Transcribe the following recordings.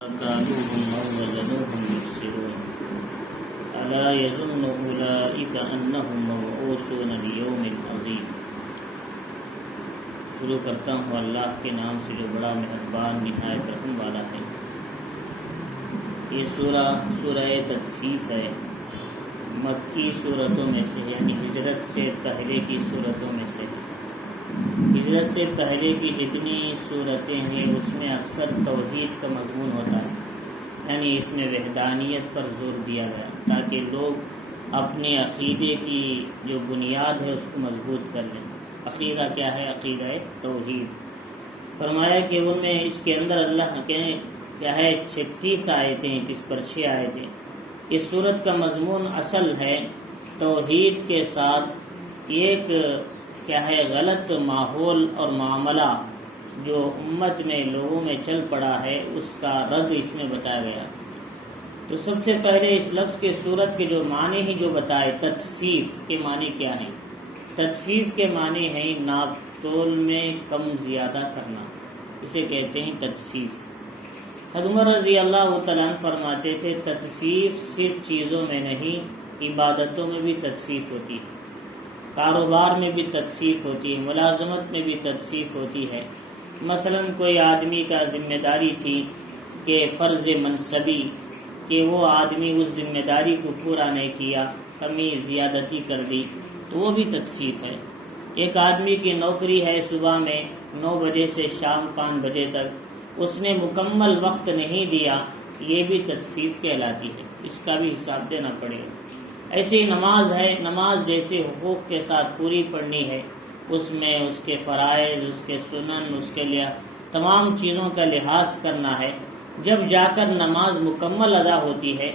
كالوهم أو وزنوهم يخسرون ألا يظن أولئك أنهم مبعوثون ليوم عظيم۔ شروع کرتا ہوں اللہ کے نام سے جو بڑا مہربان نہایت رحم والا ہے۔ یہ سورہ تطفیف ہے، مکی صورتوں میں سے، یعنی ہجرت سے پہلے کی صورتوں میں سے۔ ہجرت سے پہلے کی جتنی صورتیں ہیں اس میں اکثر توحید کا مضمون ہوتا ہے، یعنی اس میں وحدانیت پر زور دیا گیا تاکہ لوگ اپنے عقیدے کی جو بنیاد ہے اس کو مضبوط کر لیں۔ عقیدہ کیا ہے؟ عقیدہ توحید۔ فرمایا کہ ان میں اس کے اندر اللہ کے کیا ہے 36 آیتیں، جس پر 6 آیتیں۔ اس صورت کا مضمون اصل ہے توحید کے ساتھ ایک کیا ہے غلط ماحول اور معاملہ جو امت میں لوگوں میں چل پڑا ہے، اس کا رد اس میں بتایا گیا۔ تو سب سے پہلے اس لفظ کے صورت کے جو معنی ہی جو بتائے، تطفیف کے معنی کیا ہیں؟ تطفیف کے معنی ہے ناپ تول میں کم زیادہ کرنا، اسے کہتے ہیں تطفیف۔ حضرت عمر رضی اللہ تعالیٰ عنہ فرماتے تھے تطفیف صرف چیزوں میں نہیں، عبادتوں میں بھی تطفیف ہوتی ہے، کاروبار میں بھی تطفیف ہوتی ہے، ملازمت میں بھی تطفیف ہوتی ہے۔ مثلا کوئی آدمی کا ذمہ داری تھی کہ فرض منصبی، کہ وہ آدمی اس ذمہ داری کو پورا نہیں کیا، کمی زیادتی کر دی، تو وہ بھی تطفیف ہے۔ ایک آدمی کی نوکری ہے، صبح میں 9 بجے سے شام 5 بجے تک، اس نے مکمل وقت نہیں دیا، یہ بھی تطفیف کہلاتی ہے، اس کا بھی حساب دینا پڑے گا۔ ایسے ہی نماز ہے، نماز جیسے حقوق کے ساتھ پوری پڑھنی ہے، اس میں اس کے فرائض، اس کے سنن، اس کے لیے تمام چیزوں کا لحاظ کرنا ہے۔ جب جا کر نماز مکمل ادا ہوتی ہے،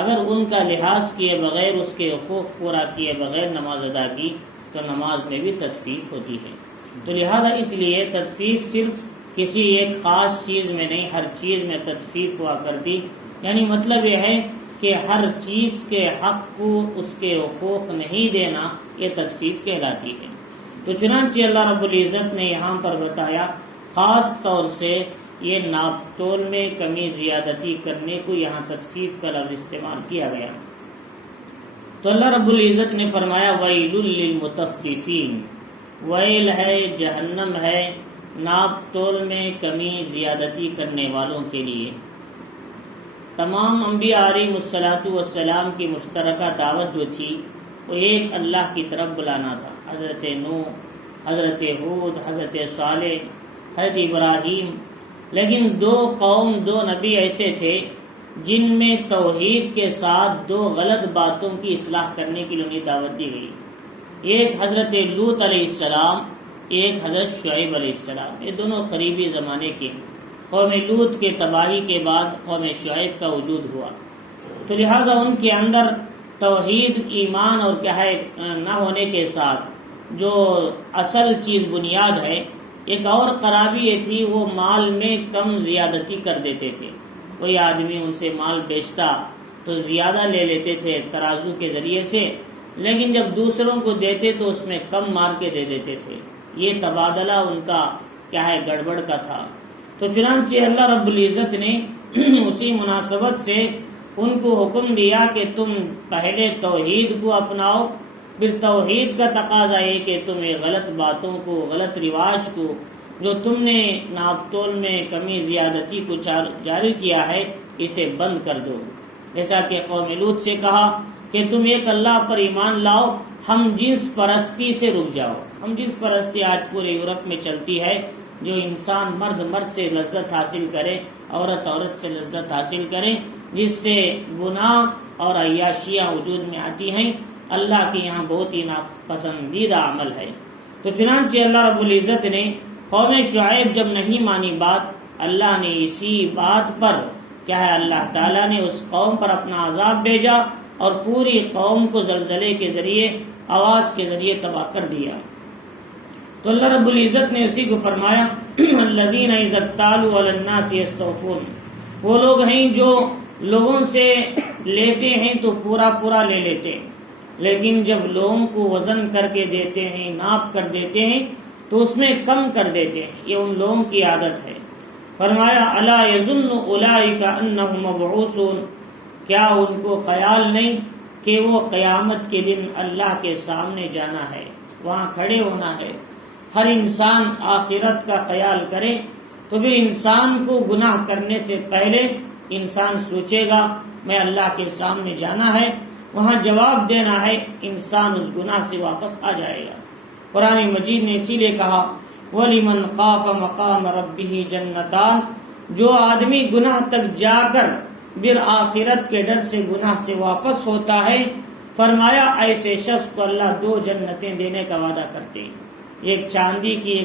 اگر ان کا لحاظ کیے بغیر، اس کے حقوق پورا کیے بغیر نماز ادا کی تو نماز میں بھی تطفیف ہوتی ہے۔ تو لہذا اس لیے تطفیف صرف کسی ایک خاص چیز میں نہیں، ہر چیز میں تطفیف ہوا کرتی، یعنی مطلب یہ ہے کہ ہر چیز کے حق کو اس کے حقوق نہیں دینا، یہ تطفیف کہلاتی ہے۔ تو چنانچہ اللہ رب العزت نے یہاں پر بتایا، خاص طور سے یہ ناپ تول میں کمی زیادتی کرنے کو یہاں تطفیف کا لفظ استعمال کیا گیا۔ تو اللہ رب العزت نے فرمایا ویل للمطففین، ویل ہے، جہنم ہے ناپ تول میں کمی زیادتی کرنے والوں کے لیے۔ تمام انبیاء علیہ السلام کی مشترکہ دعوت جو تھی وہ ایک اللہ کی طرف بلانا تھا۔ حضرت نوح، حضرت ہود، حضرت صالح، حضرت ابراہیم، لیکن 2 قوم، 2 نبی ایسے تھے جن میں توحید کے ساتھ 2 غلط باتوں کی اصلاح کرنے کے لیے انہیں دعوت دی گئی۔ ایک حضرت لوط علیہ السلام، ایک حضرت شعیب علیہ السلام، یہ دونوں قریبی زمانے کے۔ قوم لوط کے تباہی کے بعد قوم شعیب کا وجود ہوا، تو لہٰذا ان کے اندر توحید، ایمان اور کیا ہے نہ ہونے کے ساتھ جو اصل چیز بنیاد ہے، ایک اور خرابی یہ تھی وہ مال میں کم زیادتی کر دیتے تھے۔ کوئی آدمی ان سے مال بیچتا تو زیادہ لے لیتے تھے ترازو کے ذریعے سے، لیکن جب دوسروں کو دیتے تو اس میں کم مار کے دے دیتے تھے۔ یہ تبادلہ ان کا کیا ہے گڑبڑ کا تھا۔ تو چنانچہ اللہ رب العزت نے اسی مناسبت سے ان کو حکم دیا کہ تم پہلے توحید کو اپناؤ، پھر توحید کا تقاضا ہے کہ تم یہ غلط باتوں کو، غلط رواج کو، جو تم نے ناپ تول میں کمی زیادتی کو جاری کیا ہے، اسے بند کر دو۔ جیسا کہ قوم لوط سے کہا کہ تم ایک اللہ پر ایمان لاؤ، ہم جنس پرستی سے رک جاؤ۔ ہم جنس پرستی آج پورے یورپ میں چلتی ہے، جو انسان مرد سے لذت حاصل کرے، عورت سے لذت حاصل کرے، جس سے گناہ اور عیاشیاں وجود میں آتی ہیں۔ اللہ کے یہاں بہت ہی ناپسندیدہ عمل ہے۔ تو چنانچہ اللہ رب العزت نے قوم شعیب جب نہیں مانی بات، اللہ نے اسی بات پر کیا ہے اللہ تعالیٰ نے اس قوم پر اپنا عذاب بھیجا اور پوری قوم کو زلزلے کے ذریعے، آواز کے ذریعے تباہ کر دیا۔ تو اللہ رب العزت نے اسی کو فرمایا الذین اذا اکتالوا علی الناس یستوفون، وہ لوگ ہیں جو لوگوں سے لیتے ہیں تو پورا لے لیتے ہیں، لیکن جب لوگوں کو وزن کر کے دیتے ہیں، ناپ کر دیتے ہیں تو اس میں کم کر دیتے ہیں۔ یہ ان لوگوں کی عادت ہے۔ فرمایا الا یظن اولئک انہم مبعوثون، کیا ان کو خیال نہیں کہ وہ قیامت کے دن اللہ کے سامنے جانا ہے، وہاں کھڑے ہونا ہے۔ ہر انسان آخرت کا خیال کرے تو پھر انسان کو گناہ کرنے سے پہلے انسان سوچے گا میں اللہ کے سامنے جانا ہے، وہاں جواب دینا ہے، انسان اس گناہ سے واپس آ جائے گا۔ قرآن مجید نے اسی لیے کہا وَلِمَنْ خَافَ مَقَامَ رَبِّهِ جَنَّتَانِ، جو آدمی گناہ تک جا کر پھر آخرت کے ڈر سے گناہ سے واپس ہوتا ہے، فرمایا ایسے شخص کو اللہ 2 جنتیں دینے کا وعدہ کرتے ہیں، ایک چاندی کی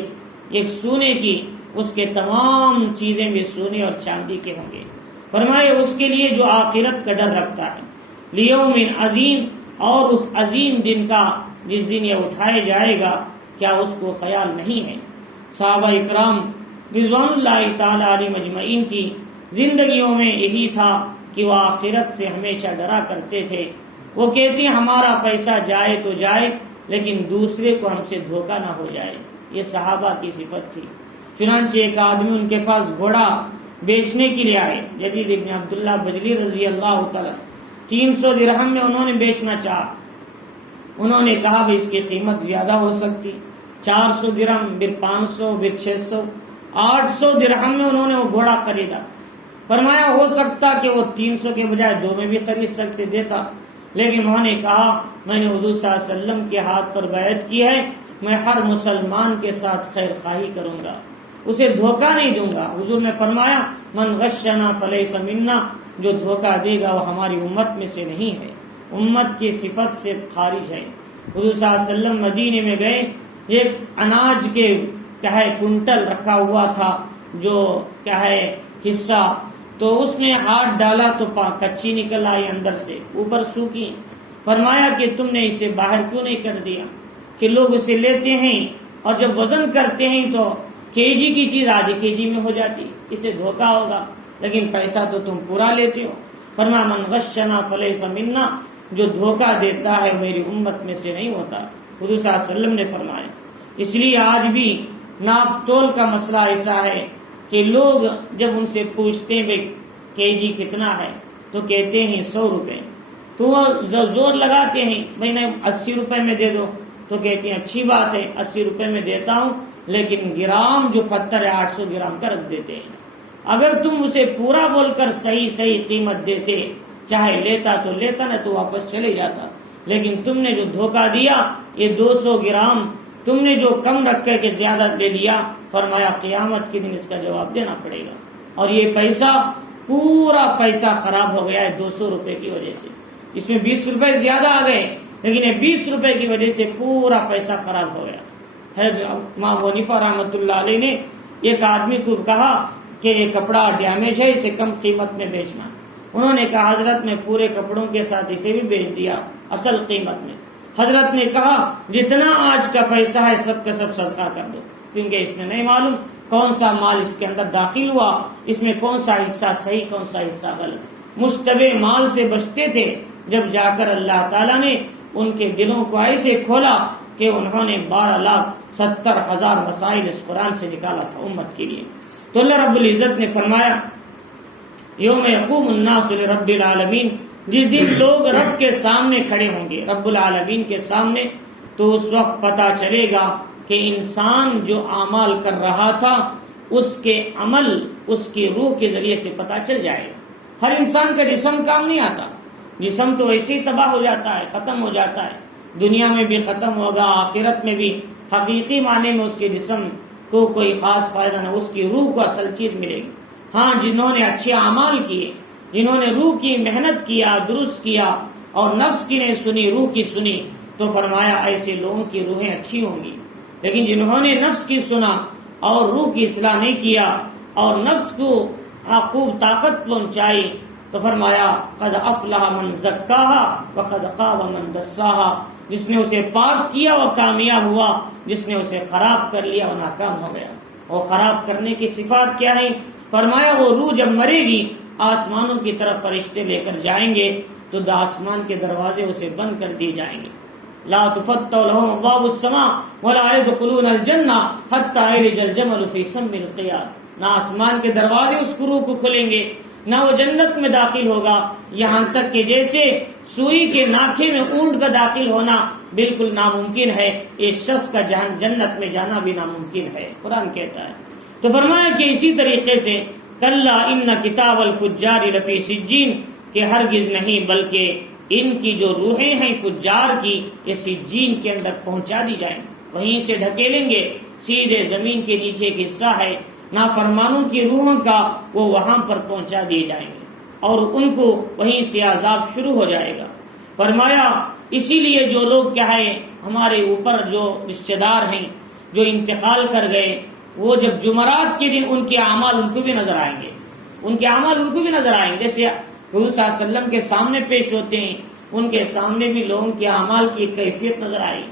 ایک سونے کی، اس کے تمام چیزیں بھی سونے اور چاندی کے ہوں گے۔ فرمائے اس کے لیے جو آخرت کا ڈر رکھتا ہے، لیوم عظیم، اور اس عظیم دن کا جس دن یہ اٹھائے جائے گا، کیا اس کو خیال نہیں ہے؟ صحابہ اکرام رضوان اللہ تعالی علیہم مجمعین کی زندگیوں میں یہی تھا کہ وہ آخرت سے ہمیشہ ڈرا کرتے تھے۔ وہ کہتے ہیں ہمارا پیسہ جائے تو جائے لیکن دوسرے کو ہم سے دھوکہ نہ ہو جائے، یہ صحابہ کی صفت تھی۔ چنانچہ ایک آدمی ان کے پاس گھوڑا بیچنے کے لیے آئے، جدید ابن عبداللہ بجلی رضی اللہ تعالی، 300 درہم میں انہوں نے بیچنا چاہا۔ انہوں نے کہا بھی اس کی قیمت زیادہ ہو سکتی، 400 درہم، پھر 500، پھر 600، 800 درہم میں انہوں نے وہ گھوڑا خریدا۔ فرمایا ہو سکتا کہ وہ 300 کے بجائے 2 میں بھی خرید سکتے، دیتا، لیکن انہوں نے کہا میں نے حضور صلی اللہ علیہ وسلم کے ہاتھ پر بیعت کی ہے، میں ہر مسلمان کے ساتھ خیر خواہی کروں گا، اسے دھوکہ نہیں دوں گا۔ حضور نے فرمایا من غشنا فلیس منا، جو دھوکہ دے گا وہ ہماری امت میں سے نہیں ہے، امت کی صفت سے خارج ہے۔ حضور صلی اللہ علیہ وسلم مدینے میں گئے، ایک اناج کے کنٹل رکھا ہوا تھا، جو حصہ، تو اس میں ہاتھ ڈالا تو کچی نکل آئی اندر سے، اوپر سوکھی۔ فرمایا کہ تم نے اسے باہر کیوں نہیں کر دیا؟ کہ لوگ اسے لیتے ہیں اور جب وزن کرتے ہیں تو کےجی کی چیز آدھی کےجی میں ہو جاتی، اسے دھوکہ ہوگا، لیکن پیسہ تو تم پورا لیتے ہو۔ فرمایا من غشنا فلیس منا، جو دھوکہ دیتا ہے میری امت میں سے نہیں ہوتا، حضور صلی اللہ علیہ وسلم نے فرمایا۔ اس لیے آج بھی ناپ تول کا مسئلہ ایسا ہے کہ لوگ جب ان سے پوچھتے ہیں بھائی کےجی کتنا ہے تو کہتے ہیں 100 روپے، تو وہ زور لگاتے ہیں بھائی نہیں 80 روپے میں دے دو، تو کہتے ہیں اچھی بات ہے 80 روپے میں دیتا ہوں، لیکن گرام جو پتھر ہے 800 گرام کا رکھ دیتے ہیں۔ اگر تم اسے پورا بول کر صحیح قیمت دیتے، چاہے لیتا تو لیتا، نہ تو واپس چلے جاتا، لیکن تم نے جو دھوکہ دیا، یہ 200 گرام تم نے جو کم رکھ کے زیادہ لے لیا، فرمایا قیامت کے دن اس کا جواب دینا پڑے گا۔ اور یہ پیسہ پورا پیسہ خراب ہو گیا ہے 200 روپے کی وجہ سے، اس میں 20 روپے زیادہ آ گئے، لیکن یہ 20 روپے کی وجہ سے پورا پیسہ خراب ہو گیا۔ امام ابو حنیفہ رحمۃ اللہ علیہ نے ایک آدمی کو کہا کہ یہ کپڑا ڈیمیج ہے، اسے کم قیمت میں بیچنا۔ انہوں نے کہا حضرت میں پورے کپڑوں کے ساتھ اسے بھی بیچ دیا اصل قیمت میں۔ حضرت نے کہا جتنا آج کا پیسہ ہے سب کا سب صدقہ کر دو، کیونکہ اس میں نہیں معلوم کون سا مال اس کے اندر داخل ہوا، اس میں کون سا حصہ صحیح کون سا حصہ غلط۔ مشتبہ مال سے بچتے تھے، جب جا کر اللہ تعالیٰ نے ان کے دلوں کو ایسے کھولا کہ انہوں نے 12,70,000 مسائل اس قرآن سے نکالا تھا امت کے لیے۔ تو اللہ رب العزت نے فرمایا یوم یقوم الناس لرب العالمین، جس دن لوگ رب کے سامنے کھڑے ہوں گے، رب العالمین کے سامنے، تو اس وقت پتا چلے گا کہ انسان جو اعمال کر رہا تھا اس کے عمل اس کی روح کے ذریعے سے پتا چل جائے گا۔ ہر انسان کا جسم کام نہیں آتا، جسم تو ایسے ہی تباہ ہو جاتا ہے، ختم ہو جاتا ہے، دنیا میں بھی ختم ہوگا، آخرت میں بھی حقیقی معنی میں اس کے جسم کو کوئی خاص فائدہ نہ، اس کی روح کو اصل چیز ملے گی۔ ہاں جنہوں نے اچھے اعمال کیے، جنہوں نے روح کی محنت کیا، درست کیا اور نفس کی نہیں سنی، روح کی سنی، تو فرمایا ایسے لوگوں کی روحیں اچھی ہوں گی۔ لیکن جنہوں نے نفس کی سنا اور روح کی اصلاح نہیں کیا اور نفس کو خوب طاقت پہنچائی، تو فرمایا قد افلح من زکاہا وقد خاب من دساہا، جس نے اسے پاک کیا وہ کامیاب ہوا، جس نے اسے خراب کر لیا وہ ناکام ہو گیا۔ اور خراب کرنے کی صفات کیا ہے؟ فرمایا وہ روح جب مرے گی آسمانوں کی طرف فرشتے لے کر جائیں گے تو آسمان کے دروازے اسے بند کر دیے جائیں گے، لا تفتح لهم ابواب السماء ولا يدخلون الجنہ حتى يلج الجمل في سم القیاد، نہ آسمان کے دروازے اس کی روح کو کھلیں گے، نہ وہ جنت میں داخل ہوگا، یہاں تک کہ جیسے سوئی کے ناکھے میں اونٹ کا داخل ہونا بالکل ناممکن ہے، اس شخص کا جنت میں جانا بھی ناممکن ہے، قرآن کہتا ہے۔ تو فرمایا کہ اسی طریقے سے کلا ان کتاب الفجار لفی سجین، کہ ہرگز نہیں بلکہ ان کی جو روحیں ہیں فجار کی یہ سجین کے اندر پہنچا دی جائیں، وہیں سے ڈھکیلیں گے، سیدھے زمین کے نیچے ایک حصہ ہے نافرمانوں کی روحوں کا، وہ وہاں پر پہنچا دیے جائیں گے اور ان کو وہیں سے عذاب شروع ہو جائے گا۔ فرمایا اسی لیے جو لوگ کیا ہے ہمارے اوپر جو رشتہ دار ہیں جو انتقال کر گئے، وہ جب جمعرات کے دن ان کے اعمال ان کو بھی نظر آئیں گے، ان کے اعمال ان کو بھی نظر آئیں گے، جیسے حضور صلی اللہ علیہ وسلم کے سامنے پیش ہوتے ہیں، ان کے سامنے بھی لوگوں کے اعمال کی کیفیت نظر آئی،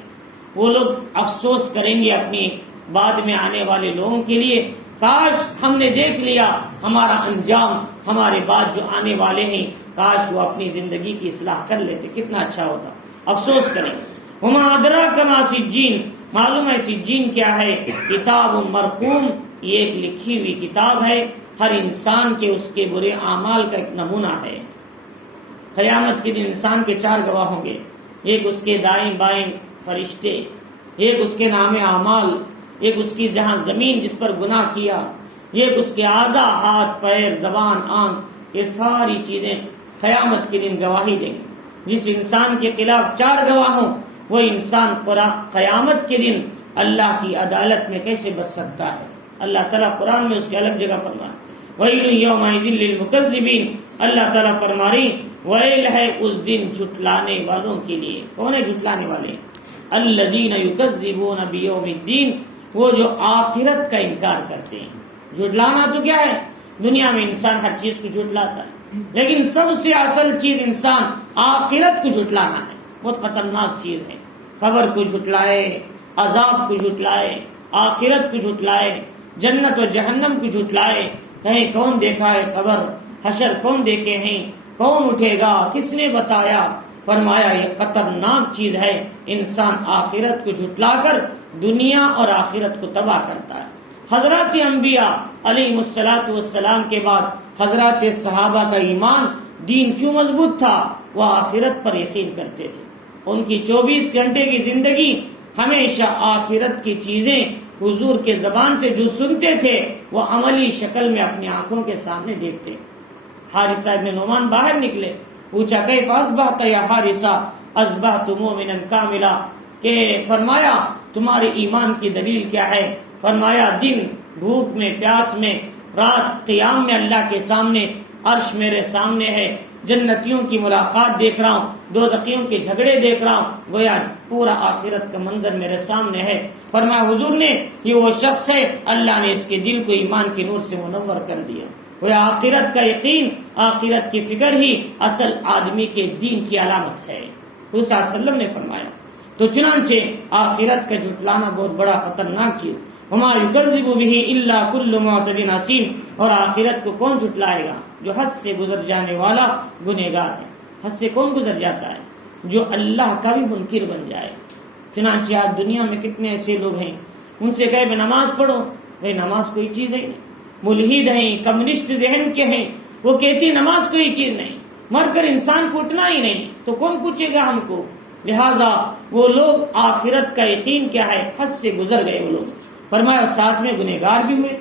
وہ لوگ افسوس کریں گے اپنی بعد میں آنے والے لوگوں کے لیے، کاش ہم نے دیکھ لیا ہمارا انجام، ہمارے بعد جو آنے والے ہیں کاش وہ اپنی زندگی کی اصلاح کر لیتے، کتنا اچھا ہوتا، افسوس کریں گے۔ وما ادراک ما سجین، معلوم ہے سجین کیا ہے؟ کتاب مرقوم، یہ ایک لکھی ہوئی کتاب ہے، ہر انسان کے اس کے برے اعمال کا ایک نمونہ ہے۔ قیامت کے دن انسان کے 4 گواہ ہوں گے، ایک اس کے دائیں بائیں فرشتے، ایک اس کے نام اعمال، ایک اس کی جہاں زمین جس پر گناہ کیا، ایک اس کے اعضاء، ہاتھ پیر زبان آنکھ، یہ ساری چیزیں قیامت کے دن گواہی دیں گے۔ جس انسان کے خلاف 4 گواہ ہوں وہ انسان قیامت کے دن اللہ کی عدالت میں کیسے بچ سکتا ہے؟ اللہ تعالیٰ قرآن میں اس کی الگ جگہ فرمائے وَيْلٌ يَوْمَئِذٍ لِّلْمُكَذِّبِينَ، اللہ تعالیٰ فرما رہی ویل ہے اس دن جھٹلانے والوں کے لیے۔ کون ہے جھٹلانے والے؟ الذین یکذبون بیوم الدین، وہ جو آخرت کا انکار کرتے ہیں۔ جھٹلانا تو کیا ہے؟ دنیا میں انسان ہر چیز کو جھٹلاتا ہے، لیکن سب سے اصل چیز انسان آخرت کو جھٹلانا ہے، بہت خطرناک چیز ہے۔ خبر کو جھٹلائے، عذاب کو جھٹلائے، آخرت کو جھٹلائے، جنت و جہنم کو جھٹلائے، کہیں کون دیکھا ہے خبر، حشر کون دیکھے ہیں، کون اٹھے گا، کس نے بتایا؟ فرمایا یہ خطرناک چیز ہے، انسان آخرت کو جھٹلا کر دنیا اور آخرت کو تباہ کرتا ہے۔ حضرات انبیاء علیہ الصلوۃ والسلام کے بعد حضرات صحابہ کا ایمان دین کیوں مضبوط تھا؟ وہ آخرت پر یقین کرتے تھے، ان کی 24 گھنٹے کی زندگی ہمیشہ آخرت کی چیزیں حضور کے زبان سے جو سنتے تھے وہ عملی شکل میں اپنی آنکھوں کے سامنے دیکھتے۔ حارثہ ابن نعمان باہر نکلے، پوچھا کیف اصبحت یا حارثہ؟ اصبحت مؤمنا کاملا، کہ فرمایا تمہارے ایمان کی دلیل کیا ہے؟ فرمایا دن بھوک میں پیاس میں، رات قیام میں اللہ کے سامنے، عرش میرے سامنے ہے، جنتیوں کی ملاقات دیکھ رہا ہوں، دوزخیوں کے جھگڑے دیکھ رہا ہوں، گویا پورا آخرت کا منظر میرے سامنے ہے۔ فرمایا حضور نے یہ وہ شخص ہے اللہ نے اس کے دل کو ایمان کے نور سے منور کر دیا۔ گویا آخرت کا یقین، آخرت کی فکر ہی اصل آدمی کے دین کی علامت ہے، حضور صلی اللہ علیہ وسلم نے فرمایا۔ تو چنانچہ آخرت کا جھٹلانا بہت بڑا خطرناک چیز۔ وما یکذب بہ الا کل معتد اثیم، اور آخرت کو کون جھٹلائے گا؟ جو حد سے گزر جانے والا گنہگار ہے۔ حد سے کون گزر جاتا ہے؟ جو اللہ کا بھی منکر بن جائے۔ چنانچہ آج دنیا میں کتنے ایسے لوگ ہیں، ان سے کہے نماز پڑھو، بھائی نماز کوئی چیز ہے نہیں، ملحد ہیں، کمیونسٹ ذہن کے ہیں، وہ کہتی نماز کوئی چیز نہیں، مر کر انسان کو اٹھنا ہی نہیں، تو کون پوچھے گا ہم کو؟ لہذا وہ لوگ آخرت کا یقین کیا ہے، حد سے گزر گئے وہ لوگ۔ فرمایا ساتھ میں گنہگار بھی ہوئے۔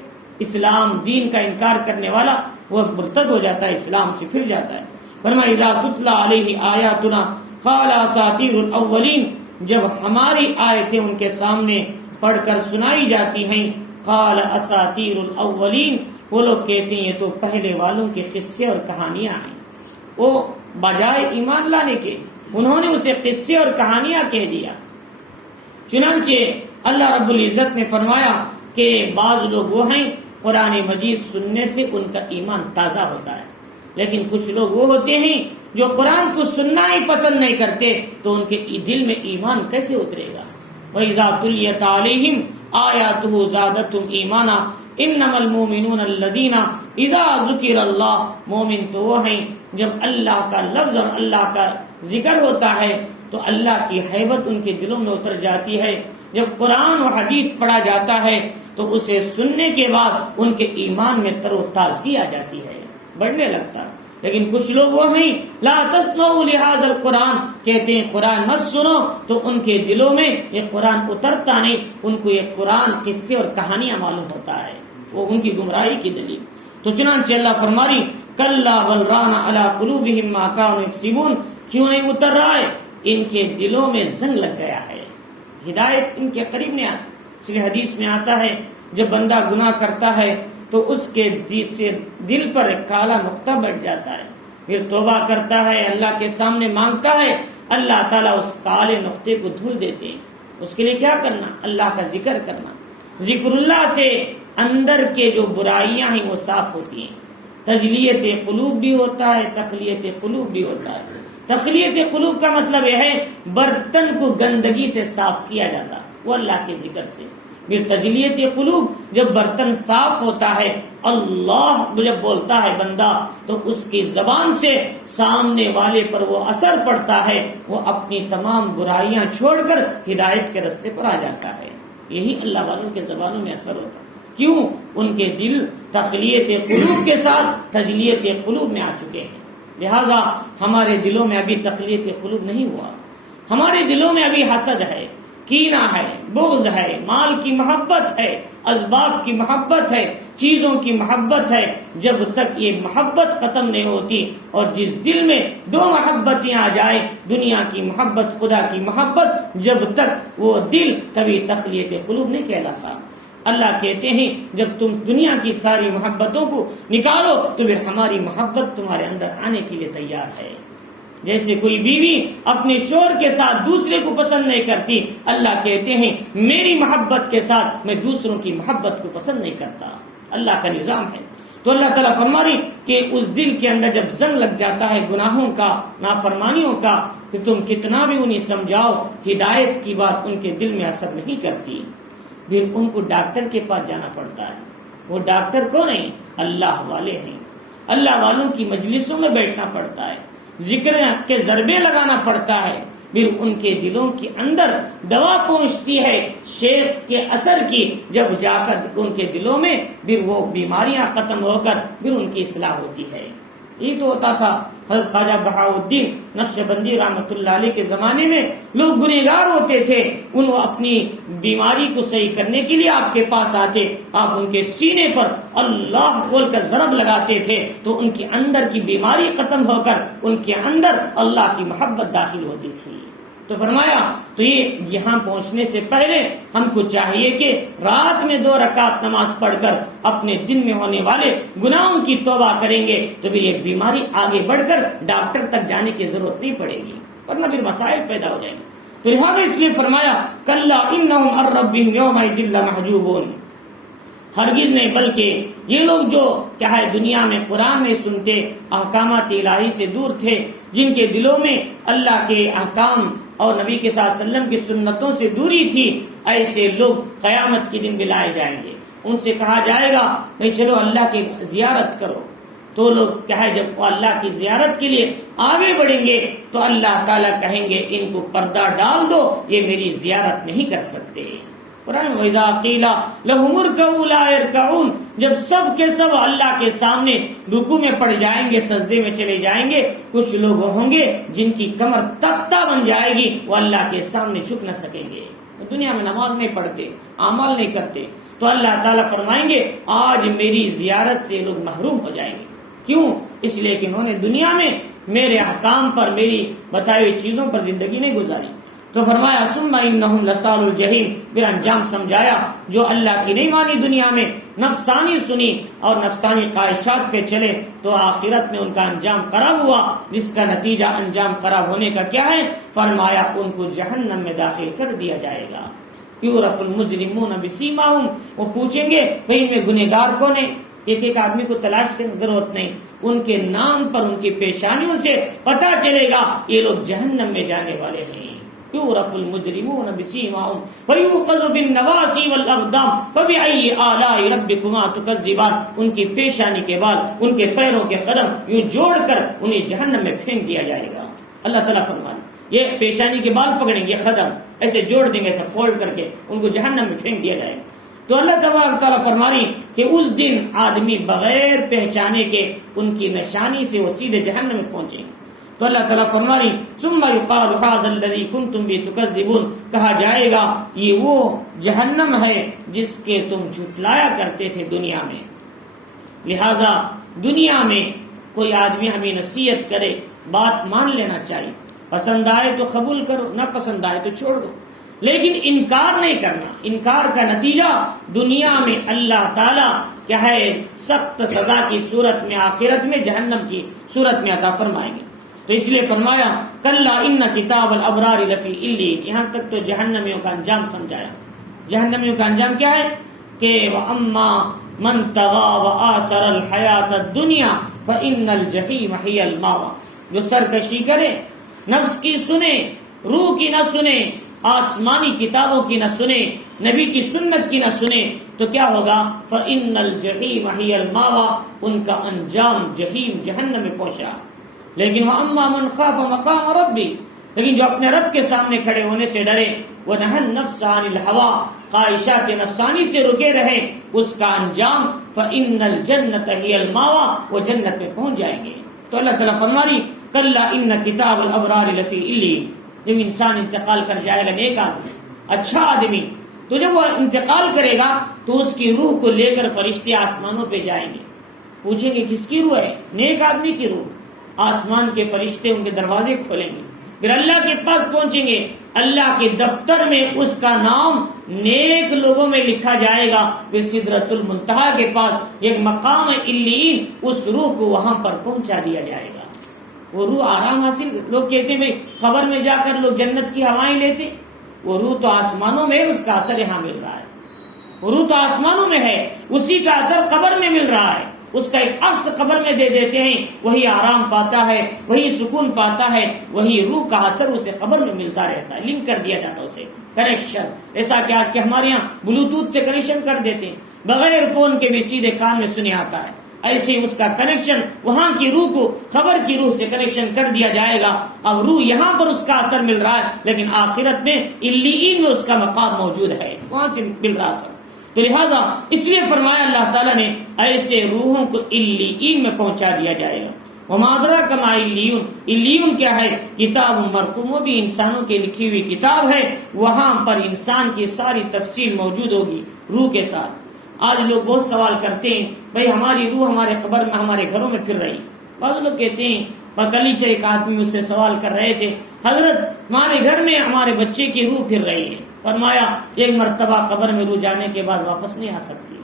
اسلام دین کا انکار کرنے والا وہ مرتد ہو جاتا ہے، اسلام سے پھر جاتا ہے۔ فرمایا اذا تتلی علیہ آیاتنا قال اساطیر الاولین، جب ہماری آیتیں ان کے سامنے پڑھ کر سنائی جاتی ہیں، قال اساطیر الاولین، وہ لوگ کہتے ہیں یہ تو پہلے والوں کے قصے اور کہانیاں ہیں۔ وہ بجائے ایمان لانے کے انہوں نے اسے قصے اور کہانیاں کہہ دیا۔ چنانچہ اللہ رب العزت نے فرمایا کہ بعض لوگ وہ ہیں قرآن مجید سننے سے ان کا ایمان تازہ ہوتا ہے، لیکن کچھ لوگ وہ ہوتے ہیں جو قرآن کو سننا ہی پسند نہیں کرتے، تو ان کے دل میں ایمان کیسے اترے گا؟ وَإِذَا تُلِيَتْ عَلَيْهِمْ آيَاتُهُ زَادَتْهُمْ إِيمَانًا إِنَّمَا الْمُؤْمِنُونَ الَّذِينَ إِذَا ذُكِرَ اللَّهُ، مومن تو وہ ہیں جب اللہ کا لفظ اور اللہ کا ذکر ہوتا ہے تو اللہ کی ہیبت ان کے دلوں میں اتر جاتی ہے، جب قرآن و حدیث پڑھا جاتا ہے تو اسے سننے کے بعد ان کے ایمان میں تر و تازگی آ جاتی ہے، بڑھنے لگتا ہے۔ لیکن کچھ لوگ وہ ہیں لا تسمعوا لهذا القرآن، کہتے ہیں قرآن مت سنو، تو ان کے دلوں میں یہ قرآن اترتا نہیں، ان کو یہ قرآن قصے اور کہانیاں معلوم ہوتا ہے، وہ ان کی گمراہی کی دلیل۔ تو چنانچہ اللہ فرماری کلا بل ران علی قلوبہم ما کانوا یکسبون، کیوں نہیں اتر رہا ہے؟ ان کے دلوں میں زنگ لگ گیا ہے، ہدایت ان کے قریب نہیں آتی۔ اس لیے حدیث میں آتا ہے جب بندہ گناہ کرتا ہے تو اس کے دل پر ایک کالا نقطہ بیٹھ جاتا ہے، پھر توبہ کرتا ہے، اللہ کے سامنے مانگتا ہے، اللہ تعالیٰ اس کالے نقطے کو دھل دیتے ہیں۔ اس کے لیے کیا کرنا؟ اللہ کا ذکر کرنا۔ ذکر اللہ سے اندر کے جو برائیاں ہیں وہ صاف ہوتی ہیں۔ تجلیت قلوب بھی ہوتا ہے، تخلیت قلوب بھی ہوتا ہے۔ تخلیت قلوب کا مطلب یہ ہے برتن کو گندگی سے صاف کیا جاتا، وہ اللہ کے ذکر سے۔ پھر تجلیت قلوب، جب برتن صاف ہوتا ہے، اللہ جب بولتا ہے بندہ تو اس کی زبان سے سامنے والے پر وہ اثر پڑتا ہے، وہ اپنی تمام برائیاں چھوڑ کر ہدایت کے رستے پر آ جاتا ہے۔ یہی اللہ والوں کے زبانوں میں اثر ہوتا ہے۔ کیوں؟ ان کے دل تخلیت قلوب کے ساتھ تجلیت قلوب میں آ چکے ہیں۔ لہذا ہمارے دلوں میں ابھی تخلیت قلوب نہیں ہوا، ہمارے دلوں میں ابھی حسد ہے، کینہ ہے، بغض ہے، مال کی محبت ہے، اسباب کی محبت ہے، چیزوں کی محبت ہے۔ جب تک یہ محبت ختم نہیں ہوتی اور جس دل میں دو محبتیں آ جائیں، دنیا کی محبت، خدا کی محبت، جب تک وہ دل کبھی تخلیت قلوب نہیں کہلاتا۔ اللہ کہتے ہیں جب تم دنیا کی ساری محبتوں کو نکالو تو پھر ہماری محبت تمہارے اندر آنے کے لیے تیار ہے۔ جیسے کوئی بیوی اپنے شوہر کے ساتھ دوسرے کو پسند نہیں کرتی، اللہ کہتے ہیں میری محبت کے ساتھ میں دوسروں کی محبت کو پسند نہیں کرتا۔ اللہ کا نظام ہے۔ تو اللہ تعالیٰ فرماری کہ اس دل کے اندر جب زنگ لگ جاتا ہے گناہوں کا، نافرمانیوں کا، کہ تم کتنا بھی انہیں سمجھاؤ، ہدایت کی بات ان کے دل میں اثر نہیں کرتی، پھر ان کو ڈاکٹر کے پاس جانا پڑتا ہے۔ وہ ڈاکٹر کون ہیں؟ اللہ والے ہیں۔ اللہ والوں کی مجلسوں میں بیٹھنا پڑتا ہے، ذکر کے ضربے لگانا پڑتا ہے، پھر ان کے دلوں کے اندر دوا پہنچتی ہے شیخ کے اثر کی، جب جا کر ان کے دلوں میں پھر وہ بیماریاں ختم ہو کر پھر ان کی اصلاح ہوتی ہے۔ یہ تو ہوتا تھا حضرت خواجہ بہاؤالدین نقشبندی رحمۃ اللہ علیہ کے زمانے میں، لوگ گنہگار ہوتے تھے، ان اپنی بیماری کو صحیح کرنے کے لیے آپ کے پاس آتے، آپ ان کے سینے پر اللہ بول کر ضرب لگاتے تھے تو ان کے اندر کی بیماری ختم ہو کر ان کے اندر اللہ کی محبت داخل ہوتی تھی۔ تو فرمایا تو یہ یہاں پہنچنے سے پہلے ہم کو چاہیے کہ رات میں 2 رکعت نماز پڑھ کر اپنے دن میں ہونے والے گناہوں کی توبہ کریں گے تو پھر یہ بیماری آگے بڑھ کر ڈاکٹر تک جانے کی ضرورت نہیں پڑے گی، ورنہ پھر مسائل پیدا ہو جائیں گے۔ تو لہٰذا اس لیے فرمایا کلا انہم عن ربہم یومئذ لمحجوبون، ہرگز نہیں، بلکہ یہ لوگ جو کیا ہے دنیا میں قرآن نہیں سنتے، احکامات الہی سے دور تھے، جن کے دلوں میں اللہ کے احکام اور نبی کے صلی اللہ علیہ وسلم کی سنتوں سے دوری تھی، ایسے لوگ قیامت کے دن بھی لائے جائیں گے۔ ان سے کہا جائے گا نہیں چلو اللہ کی زیارت کرو، تو لوگ کیا ہے جب وہ اللہ کی زیارت کے لیے آگے بڑھیں گے تو اللہ تعالیٰ کہیں گے ان کو پردہ ڈال دو، یہ میری زیارت نہیں کر سکتے۔ قرآن وَإِذَا قِيلَ لَهُمُ ارْكَعُوا لَا يَرْكَعُونَ، جب سب کے سب اللہ کے سامنے رکوع میں پڑ جائیں گے، سجدے میں چلے جائیں گے، کچھ لوگ ہوں گے جن کی کمر تختہ بن جائے گی، وہ اللہ کے سامنے جھک نہ سکیں گے، دنیا میں نماز نہیں پڑھتے، عمل نہیں کرتے، تو اللہ تعالیٰ فرمائیں گے آج میری زیارت سے لوگ محروم ہو جائیں گے۔ کیوں؟ اس لیے کہ انہوں نے دنیا میں میرے احکام پر، میری بتائی ہوئی چیزوں پر زندگی نہیں گزاری۔ تو فرمایا ثم انہم لصال الجحیم، پھر انجام سمجھایا جو اللہ کی نہیں مانی دنیا میں، نفسانی سنی اور نفسانی خواہشات پہ چلے تو آخرت میں ان کا انجام خراب ہوا، جس کا نتیجہ انجام خراب ہونے کا کیا ہے؟ فرمایا ان کو جہنم میں داخل کر دیا جائے گا۔ یعرف المجرمون بسیماہم، وہ پوچھیں گے بھئی ان میں گنہگار کون ہے؟ ایک ایک آدمی کو تلاش کرنے کی ضرورت نہیں، ان کے نام پر، ان کی پیشانیوں سے پتہ چلے گا یہ لوگ جہنم میں جانے والے ہیں۔ یعرف المجرمون بسیماہم ویؤخذ بالنواصی والاقدام فبأی آلاء ربکما تکذبان، ان کی پیشانی کے بال، ان کے پیروں کے قدم یوں جوڑ کر انہیں جہنم میں پھینک دیا جائے گا۔ اللہ تعالیٰ فرمانے یہ پیشانی کے بال پکڑیں گے ختم، ایسے جوڑ دیں گے، ایسے فولڈ کر کے ان کو جہنم میں پھینک دیا جائے گا۔ تو اللہ تبارک تعالیٰ فرما رہی کہ اس دن آدمی بغیر پہچانے کے ان کی نشانی سے وہ سیدھے جہنم میں پہنچیں گے۔ تو اللہ تعالیٰ فرما رہی ثم یقال ھذا الذی کنتم به تکذبون، کہا جائے گا یہ وہ جہنم ہے جس کے تم جھٹلایا کرتے تھے دنیا میں۔ لہذا دنیا میں کوئی آدمی ہمیں نصیحت کرے بات مان لینا چاہیے، پسند آئے تو قبول کرو، نہ پسند آئے تو چھوڑ دو، لیکن انکار نہیں کرنا۔ انکار کا نتیجہ دنیا میں اللہ تعالیٰ کیا ہے سخت سزا کی صورت میں، آخرت میں جہنم کی صورت میں عطا فرمائیں گے۔ تو اس لیے فرمایا کلا ان کتاب الابرار لفی علیین، یہاں تک تو جہنمیوں کا انجام سمجھایا۔ جہنمیوں کا انجام کیا ہے کہ واما من طغى وآثر الحیات الدنیا فإن الجحیم ہی المأوى، جو سرکشی کرے، نفس کی سنے، روح کی نہ سنے، آسمانی کتابوں کی نہ سنے، نبی کی سنت کی نہ سنے، تو کیا ہوگا؟ فإن الجحیم ہی المأوى، ان کا انجام جہنم جہنم میں پہنچا۔ لیکن وَأَمَّا مَنْ خَافَ مَقَامَ رَبِّهِ، لیکن جو اپنے رب کے سامنے کھڑے ہونے سے ڈرے، وَنَهَى النَّفْسَ عَنِ الْهَوَىٰ، خواہشات نفسانی سے رکے رہے، اس کا انجام فَإِنَّ الْجَنَّةَ هِيَ الْمَأْوَىٰ، وہ جنت میں پہنچ جائیں گے۔ تو اللہ تعالیٰ فرما رہی کلا ان کتاب الابرار لفی علیین، جب انسان انتقال کر جائے گا، نیک آدمی، اچھا آدمی، تو جب وہ انتقال کرے گا تو اس کی روح کو لے کر فرشتے آسمانوں پہ جائیں گے، پوچھیں گے کس کی روح ہے؟ نیک آدمی کی روح۔ آسمان کے فرشتے ان کے دروازے کھولیں گے، پھر اللہ کے پاس پہنچیں گے، اللہ کے دفتر میں اس کا نام نیک لوگوں میں لکھا جائے گا، پھر سدرۃ المنتہا کے پاس ایک مقام علیین، اس روح کو وہاں پر پہنچا دیا جائے گا۔ وہ روح آرام حاصل، لوگ کہتے ہیں خبر میں جا کر لوگ جنت کی ہوائیں لیتے، وہ روح تو آسمانوں میں ہے، اس کا اثر یہاں مل رہا ہے۔ وہ روح تو آسمانوں میں ہے، اسی کا اثر قبر میں مل رہا ہے، اس کا ایک عکس قبر میں دے دیتے ہیں، وہی آرام پاتا ہے، وہی سکون پاتا ہے، وہی روح کا اثر اسے قبر میں ملتا رہتا ہے، لنک کر دیا جاتا ہے اسے، کنیکشن۔ ایسا کہ ہمارے یہاں بلوٹوتھ سے کنیکشن کر دیتے ہیں، بغیر فون کے بھی سیدھے کان میں سنے آتا ہے، ایسے ہی اس کا کنیکشن وہاں کی روح کو خبر کی روح سے کنیکشن کر دیا جائے گا۔ اب روح یہاں پر اس کا اثر مل رہا ہے، لیکن آخرت میں علیین میں اس کا مقام موجود ہے، وہاں سے مل رہا اثر۔ تو لہذا اس لیے فرمایا اللہ تعالیٰ نے ایسے روحوں کو علیین میں پہنچا دیا جائے گا۔ وما ادراک ما علیون، علیون کیا ہے؟ کتاب مرقوم، وہ بھی انسانوں کی لکھی ہوئی کتاب ہے، وہاں پر انسان کی ساری تفصیل موجود ہوگی روح کے ساتھ۔ آج لوگ بہت سوال کرتے ہیں بھائی ہماری روح ہمارے خبر میں ہمارے گھروں میں پھر رہی، بعض لوگ کہتے ہیں بکلیچہ ایک آدمی مجھ سے سوال کر رہے تھے حضرت ہمارے گھر میں ہمارے بچے کی روح پھر رہی ہے، فرمایا ایک مرتبہ قبر میں روح جانے کے بعد واپس نہیں آ سکتی،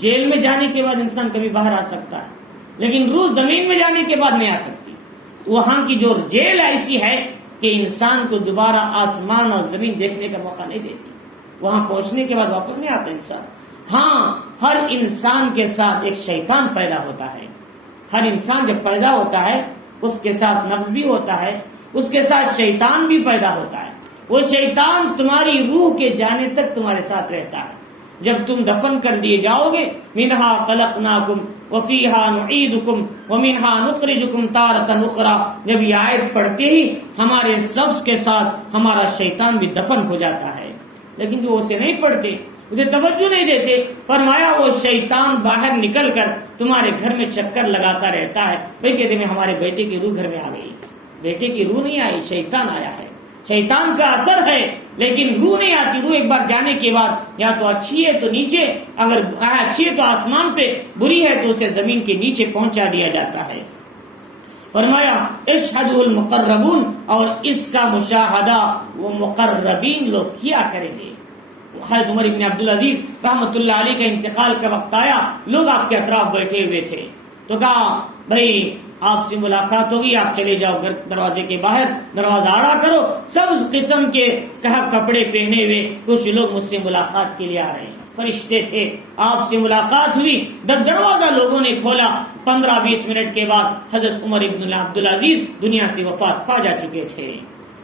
جیل میں جانے کے بعد انسان کبھی باہر آ سکتا ہے، لیکن روح زمین میں جانے کے بعد نہیں آ سکتی۔ وہاں کی جو جیل ایسی ہے کہ انسان کو دوبارہ آسمان اور زمین دیکھنے کا موقع نہیں دیتی، وہاں پہنچنے کے بعد واپس نہیں آتا انسان۔ ہاں، ہر انسان کے ساتھ ایک شیطان پیدا ہوتا ہے، ہر انسان جب پیدا ہوتا ہے اس کے ساتھ نفس بھی ہوتا ہے، اس کے ساتھ شیطان بھی پیدا ہوتا ہے، وہ شیطان تمہاری روح کے جانے تک تمہارے ساتھ رہتا ہے۔ جب تم دفن کر دیے جاؤ گے، منہا خلقناکم وفیہا نعیدکم ومنہا نخرجکم تارۃ اخری، جب یہ آیت پڑھتے ہی ہمارے لفظ کے ساتھ ہمارا شیطان بھی دفن ہو جاتا ہے، لیکن جو اسے نہیں پڑھتے، اسے توجہ نہیں دیتے، فرمایا وہ شیطان باہر نکل کر تمہارے گھر میں چکر لگاتا رہتا ہے، بھائی کہتے ہیں ہمارے بیٹے کی روح گھر میں آ گئی، بیٹے کی روح نہیں آئی، شیطان آیا ہے، شیطان کا اثر ہے، لیکن روح نہیں آتی۔ روح ایک بار جانے کے بعد یا تو اچھی ہے تو نیچے، اگر اچھی ہے تو آسمان پہ، بری ہے تو اسے زمین کے نیچے پہنچا دیا جاتا ہے۔ فرمایا اشہدہ المقربون، اور اس کا مشاہدہ وہ مقربین لوگ کیا کریں گے۔ حضرت عمر بن عبدالعزیز رحمۃ اللہ علیہ کا انتقال کا وقت آیا، لوگ آپ کے اطراف بیٹھے ہوئے تھے، تو کہا بھائی آپ سے ملاقات ہوگی، آپ چلے جاؤ گھر دروازے کے باہر، دروازہ آڑا کرو، سب قسم کے کپڑے پہنے ہوئے کچھ لوگ مجھ سے ملاقات کے لیے آ رہے ہیں، فرشتے تھے، آپ سے ملاقات ہوئی، دروازہ لوگوں نے کھولا، 15-20 منٹ کے بعد حضرت عمر بن عبدالعزیز دنیا سے وفات پا جا چکے تھے۔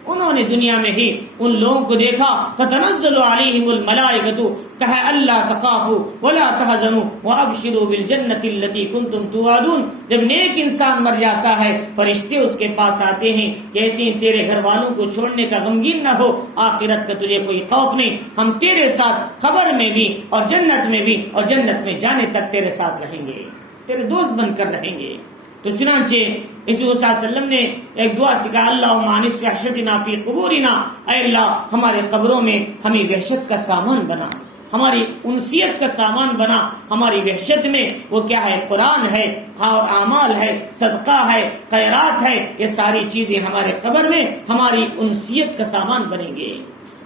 انہوں نے دنیا میں ہی ان لوگوں کو دیکھا فتنزل علیہم الملائکۃ کہا اللہ تخافوا ولا تحزنوا وابشروا بالجنۃ التي كنتم توعدون. جب نیک انسان مر جاتا ہے فرشتے اس کے پاس آتے ہیں، کہتے ہیں تیرے گھر والوں کو چھوڑنے کا غمگین نہ ہو، آخرت کا تجھے کوئی خوف نہیں، ہم تیرے ساتھ خبر میں بھی اور جنت میں بھی اور جنت میں جانے تک تیرے ساتھ رہیں گے، تیرے دوست بن کر رہیں گے. تو چنانچہ رسول صلی اللہ علیہ وسلم نے ایک دعا سکھا اللہم انس وحشتنا فی قبورنا، اے اللہ ہمارے قبروں میں ہمیں وحشت کا سامان بنا، ہماری انسیت کا سامان بنا. ہماری وحشت میں وہ کیا ہے؟ قرآن ہے اور اعمال ہے، صدقہ ہے، خیرات ہے، یہ ساری چیزیں ہمارے قبر میں ہماری انسیت کا سامان بنیں گے.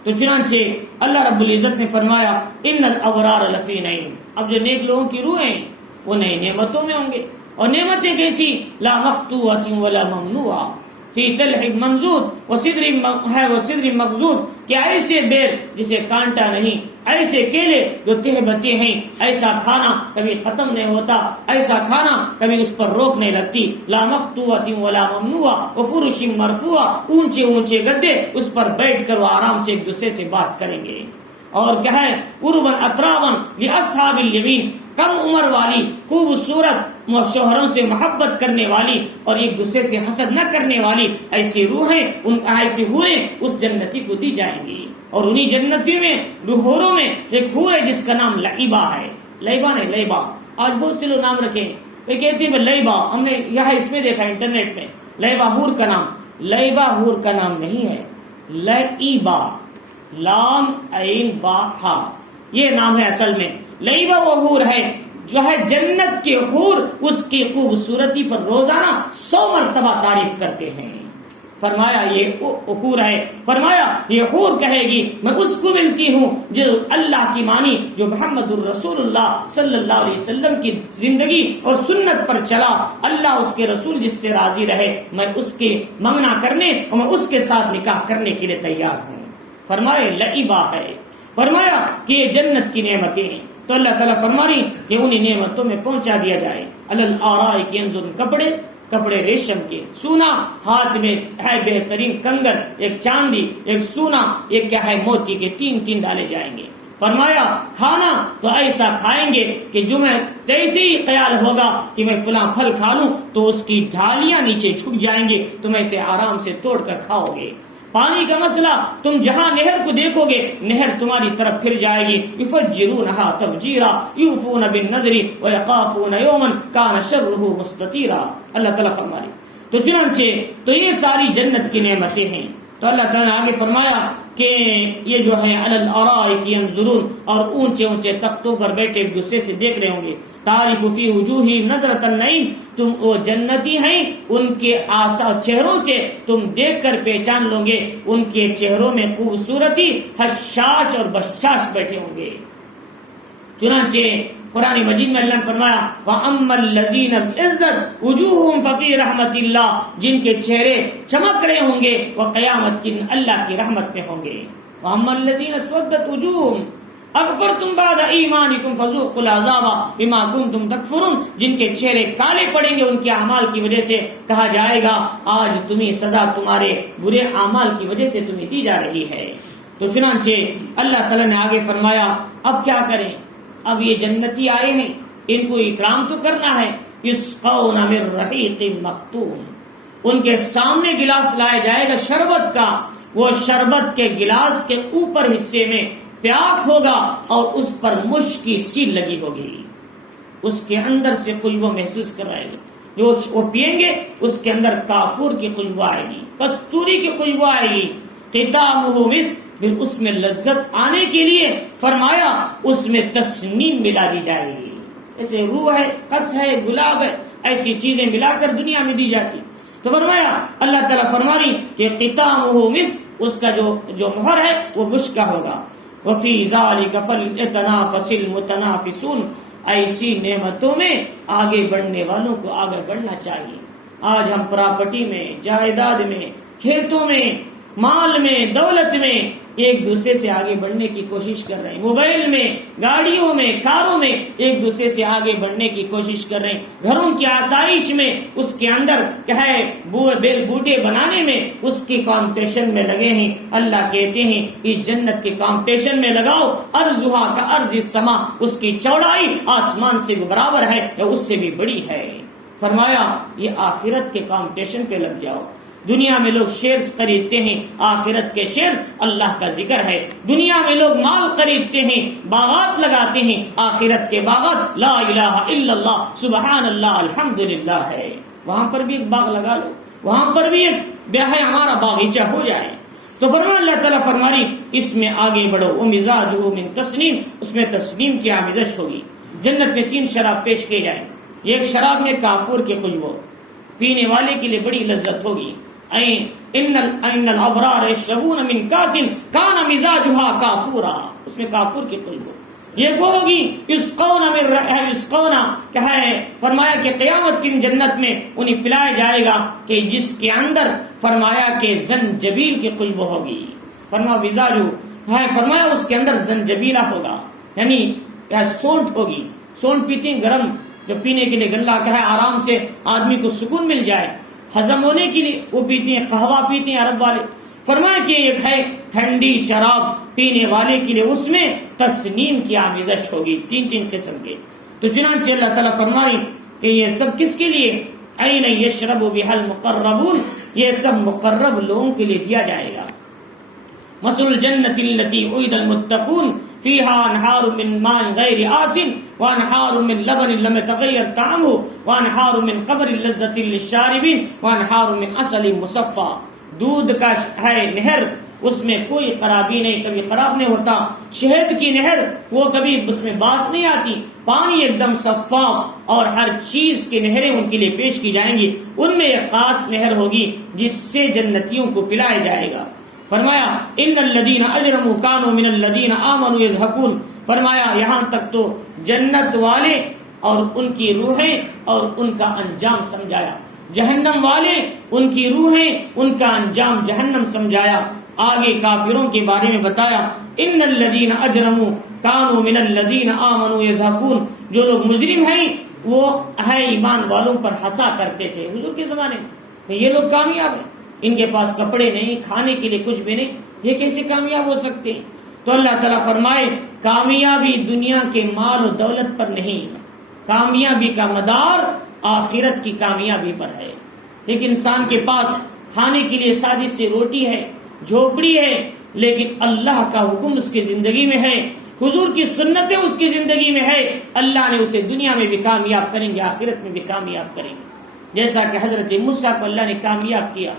تو چنانچہ اللہ رب العزت نے فرمایا ان الابرار لفی نعیم، اب جو نیک لوگوں کی روحیں وہ نئی نعمتوں میں ہوں گے. اور نعمتیں کیسی؟ لا مقطوعۃ ولا ممنوعہ فی طلح منضود وصدر مخضود، کہ ایسے بیر جسے کانٹا نہیں، ایسے کیلے جو تہ بتے ہیں، ایسا کھانا کبھی ختم نہیں ہوتا، ایسا کھانا کبھی اس پر روک نہیں لگتی. لا مقطوعۃ ولا ممنوعہ وفرش مرفوعہ، اونچے اونچے گدے، اس پر بیٹھ کر وہ آرام سے ایک دوسرے سے بات کریں گے. اور کیا ہے؟ عربا اترابا لاصحاب الیمین، کم عمر والی خوبصورت شوہروں سے محبت کرنے والی اور ایک دوسرے سے حسد نہ کرنے والی ایسی روحیں، ایسی حوریں اس جنتی کو دی جائیں گی. اور انہی جنتی میں حوروں میں ایک حور ہے جس کا نام لعیبہ ہے. لعیبہ نہیں، لیبا. آج بہت سے لوگ نام رکھیں، وہ کہتے ہیں لیبا، ہم نے یہاں اس میں دیکھا انٹرنیٹ میں، لیبا حور کا نام. لیبا حور کا نام نہیں ہے، لعیبہ، لام عین با ہا، یہ نام ہے اصل میں. لیبا وہ حور ہے جو ہے جنت کے حور اس کی خوبصورتی پر روزانہ 100 مرتبہ تعریف کرتے ہیں. فرمایا یہ حور ہے، فرمایا یہ حور کہے گی میں اس کو ملتی ہوں جو اللہ کی مانی، جو محمد الرسول اللہ صلی اللہ علیہ وسلم کی زندگی اور سنت پر چلا، اللہ اس کے رسول جس سے راضی رہے، میں اس کے منگنا کرنے اور میں اس کے ساتھ نکاح کرنے کے لیے تیار ہوں. فرمائے لعیبہ ہے. فرمایا کہ یہ جنت کی نعمتیں ہیں. تو اللہ تعالیٰ فرمانی کہ انہیں نعمتوں میں پہنچا دیا جائے. علی الآراء ینظرون، کپڑے ریشم کے، سونا، ہاتھ میں ہے بہترین کنگن، ایک چاندی، ایک سونا، ایک کیا ہے موتی کے 3 ڈالے جائیں گے. فرمایا کھانا تو ایسا کھائیں گے کہ جو میں جیسے ہی خیال ہوگا کہ میں فلاں پھل کھا لوں تو اس کی ڈھالیاں نیچے جھک جائیں گے، تم ایسے آرام سے توڑ کر کھاؤ گے. پانی کا مسئلہ، تم جہاں نہر کو دیکھو گے نہر تمہاری طرف پھر جائے گی. یفجرونہا تفجیرا یوفون بالنذر ویخافون یوما کان شرہ مستطیرا. اللہ تعالیٰ فرمائے. تو چنانچہ تو یہ ساری جنت کی نعمتیں ہیں. تو اللہ تعالیٰ نے آگے فرمایا کہ یہ جو ہے علی الارائک ینظرون، اور اونچے اونچے تختوں پر بیٹھے ایک دوسرے سے دیکھ رہے ہوں گے. تعریف فی وجوہہم نظرۃ النعیم، تم وہ جنتی ہیں ان کے چہروں سے تم دیکھ کر پہچان لو گے، ان کے چہروں میں خوبصورتی، حشاش اور بشاش بیٹھے ہوں گے. چنانچہ قرآن مجید میں اللہ نے فرمایا وَأَمَّا الَّذِينَ بِعِزَّتْ وُجُوهُهُمْ فَفِي رَحْمَةِ اللَّهِ، جن کے چہرے چمک رہے ہوں گے وہ قیامت کی اللہ کی رحمت میں ہوں گے. وَأَمَّا الَّذِينَ اسْوَدَّتْ وُجُوهُمْ اکفرتم بعد ایمانکم فذوقوا العذاب بما کنتم تکفرون، جن کے چہرے کالے پڑیں گے ان کے اعمال کی وجہ سے، کہا جائے گا آج تمہیں سزا تمہارے برے اعمال کی وجہ سے تمہیں دی جا رہی ہے. تو چنانچہ اللہ تعالیٰ نے آگے فرمایا اب کیا کریں؟ اب یہ جنتی آئے ہیں، ان کو اکرام تو کرنا ہے. یسقون من رحیق مختوم، ان کے سامنے گلاس لایا جائے گا شربت کا، وہ شربت کے گلاس کے اوپر حصے میں پیاک ہوگا اور اس پر مشک کی سیل لگی ہوگی. اس کے اندر سے خوشبو محسوس کرائے گا، جو وہ پیئیں گے اس کے اندر کافور کی خوشبو آئے گی، کستوری کی خوشبو آئے گی. ختامہ مسک، پھر اس میں لذت آنے کے لیے فرمایا اس میں تسنیم ملا دی جائے گی. ایسے روح ہے، قص ہے، گلاب ہے، ایسی چیزیں ملا کر دنیا میں دی جاتی. تو فرمایا اللہ تعالیٰ فرمانی کہ ختامہ مسک، اس کا جو مہر ہے وہ مشک کا ہوگا. وفی ذالک فلیتنافس المتنافسون، ایسی نعمتوں میں آگے بڑھنے والوں کو آگے بڑھنا چاہیے. آج ہم پراپرٹی میں، جائیداد میں، کھیتوں میں مال میں، دولت میں ایک دوسرے سے آگے بڑھنے کی کوشش کر رہے ہیں، موبائل میں، گاڑیوں میں، کاروں میں ایک دوسرے سے آگے بڑھنے کی کوشش کر رہے ہیں، گھروں کی آسائش میں، اس کے اندر کیا ہے بیل بوٹے بنانے میں، اس کی کمپٹیشن میں لگے ہیں۔ اللہ کہتے ہیں اس جنت کے کمپٹیشن میں لگاؤ، ارضھا کارض السماء، اس کی چوڑائی آسمان سے بھی برابر ہے یا اس سے بھی بڑی ہے۔ فرمایا یہ آخرت کے کمپٹیشن پہ لگ جاؤ۔ دنیا میں لوگ شیئرز خریدتے ہیں، آخرت کے شیئرز اللہ کا ذکر ہے۔ دنیا میں لوگ مال خریدتے ہیں، باغات لگاتے ہیں، آخرت کے باغات لا الہ الا اللہ، سبحان اللہ، الحمدللہ ہے۔ وہاں پر بھی ایک باغ لگا لو، وہاں پر بھی ایک بیاہ ہمارا باغیچہ ہو جائے۔ تو فرمان اللہ تعالیٰ فرماری اس میں آگے بڑھو، ومزاجہ من تسنیم، اس میں تسنیم کی آمیزش ہوگی۔ جنت میں 3 شراب پیش کیے جائیں، ایک شراب میں کافور کی خوشبو، پینے والے کے لیے بڑی لذت ہوگی۔ ان الابرار یشربون من کاس کان مزاجها کافورا، اس میں کافور کی خوشبو۔ یہ وہ ہوگی یسقون من یسقون، کیا ہے فرمایا کہ قیامت کی جنت میں انہیں پلایا جائے گا کہ جس کے اندر فرمایا کہ زنجبیل کی خوشبو ہوگی۔ فرمایا مزاجو ہے، فرمایا اس کے اندر زنجبیلہ ہوگا، یعنی سونٹ ہوگی۔ سونٹ پیتے ہیں گرم، جو پینے کے لیے گلہ کیا ہے آرام سے آدمی کو سکون مل جائے، ہضم ہونے کے لیے وہ پیتے ہیں، قہوہ پیتے ہیں عرب والے۔ فرمایا کہ ایک ہے ٹھنڈی شراب پینے والے کے لیے، اس میں تسنیم کی آمیزش ہوگی، 3 قسم کے۔ تو چنانچہ اللہ تعالیٰ فرمائے کہ یہ سب کس کے لیے؟ عین یشرب بها المقربون، یہ سب مقرب لوگوں کے لیے دیا جائے گا۔ مثل الجنة التي وعد المتقون فيها انہار من ماء غیر آسن وانہار من لبن لم يتغیر طعمه وانہار من قبر لذة للشاربین وانہار من عسل مصفى، دودھ کا ہے نہر، اس میں کوئی خرابی نہیں، کبھی خراب نہیں ہوتا۔ شہد کی نہر، وہ کبھی اس میں باس نہیں آتی، پانی ایک دم شفاف، اور ہر چیز کی نہریں ان کے لیے پیش کی جائیں گی۔ ان میں ایک خاص نہر ہوگی جس سے جنتیوں کو پلایا جائے گا۔ فرمایا ان الذین اجرموا كانوا من الذین آمنوا يضحكون، فرمایا یہاں تک تو جنت والے اور ان کی روحیں اور ان کا انجام سمجھایا، جہنم والے ان کی روحیں ان کا انجام جہنم سمجھایا۔ آگے کافروں کے بارے میں بتایا ان الذین اجرموا كانوا من الذین آمنوا يضحكون، جو لوگ مجرم ہیں وہ ہے ایمان والوں پر ہنسا کرتے تھے حضور کے زمانے میں۔ یہ لوگ کامیاب ہیں، ان کے پاس کپڑے نہیں، کھانے کے لیے کچھ بھی نہیں، یہ کیسے کامیاب ہو سکتے ہیں؟ تو اللہ تعالیٰ فرمائے کامیابی دنیا کے مال و دولت پر نہیں، کامیابی کا مدار آخرت کی کامیابی پر ہے۔ ایک انسان کے پاس کھانے کے لیے سادی سی روٹی ہے، جھوپڑی ہے، لیکن اللہ کا حکم اس کی زندگی میں ہے، حضور کی سنتیں اس کی زندگی میں ہے، اللہ نے اسے دنیا میں بھی کامیاب کریں گے، آخرت میں بھی کامیاب کریں گے۔ جیسا کہ حضرت موسیٰ کو اللہ نے کامیاب کیا،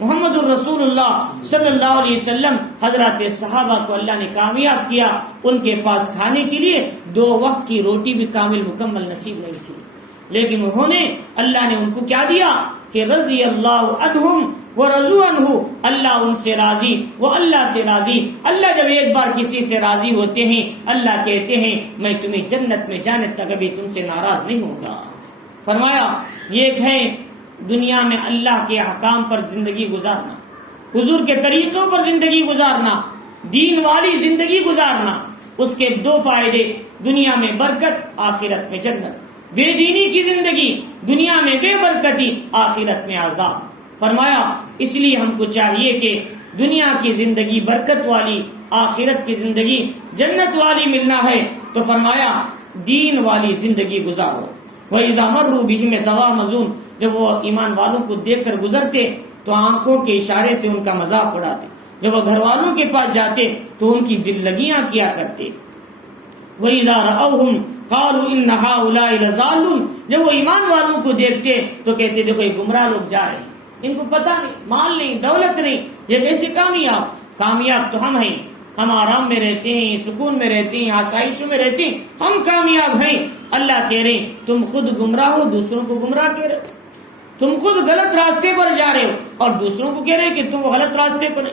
محمد الرسول اللہ صلی اللہ علیہ وسلم حضرات صحابہ کو اللہ نے کامیاب کیا۔ ان کے پاس کھانے کے لیے 2 وقت کی روٹی بھی کامل مکمل نصیب نہیں تھی، لیکن انہوں نے اللہ نے ان کو کیا دیا کہ رضی اللہ عنہم ورضوا عنہ، اللہ ان سے راضی، وہ اللہ سے راضی۔ اللہ جب ایک بار کسی سے راضی ہوتے ہیں، اللہ کہتے ہیں میں تمہیں جنت میں جانے تک ابھی تم سے ناراض نہیں ہوں گا۔ فرمایا یہ ہے دنیا میں اللہ کے احکام پر زندگی گزارنا، حضور کے طریقوں پر زندگی گزارنا، دین والی زندگی گزارنا، اس کے 2 فائدے، دنیا میں برکت، آخرت میں جنت۔ بے دینی کی زندگی دنیا میں بے برکتی، آخرت میں عذاب۔ فرمایا اس لیے ہم کو چاہیے کہ دنیا کی زندگی برکت والی، آخرت کی زندگی جنت والی ملنا ہے تو فرمایا دین والی زندگی گزارو۔ وَإِذَا مَرُّوا بِهِمْ يَتَغَامَزُونَ، جب وہ ایمان والوں کو دیکھ کر گزرتے تو آنکھوں کے اشارے سے ان کا مذاق اڑاتے، جب وہ گھر والوں کے پاس جاتے تو ان کی دل لگیاں کیا کرتے۔ وَإِذَا رَأَوْهُمْ قَالُوا إِنَّ هَؤُلَاءِ لَضَالُّونَ، جب وہ ایمان والوں کو دیکھتے تو کہتے دیکھو یہ گمراہ لوگ جا رہے ہیں، ان کو پتہ نہیں، مال نہیں، دولت نہیں، یہ کیسے کامیاب تو ہم ہیں، ہم آرام میں رہتے ہیں، سکون میں رہتے ہیں، آسائشوں میں رہتے ہیں، ہم کامیاب ہیں۔ اللہ کہہ رہے تم خود گمراہ ہو، دوسروں کو گمراہ کہہ رہے ہو، تم خود غلط راستے پر جا رہے ہو اور دوسروں کو کہہ رہے کہ تم غلط راستے پر۔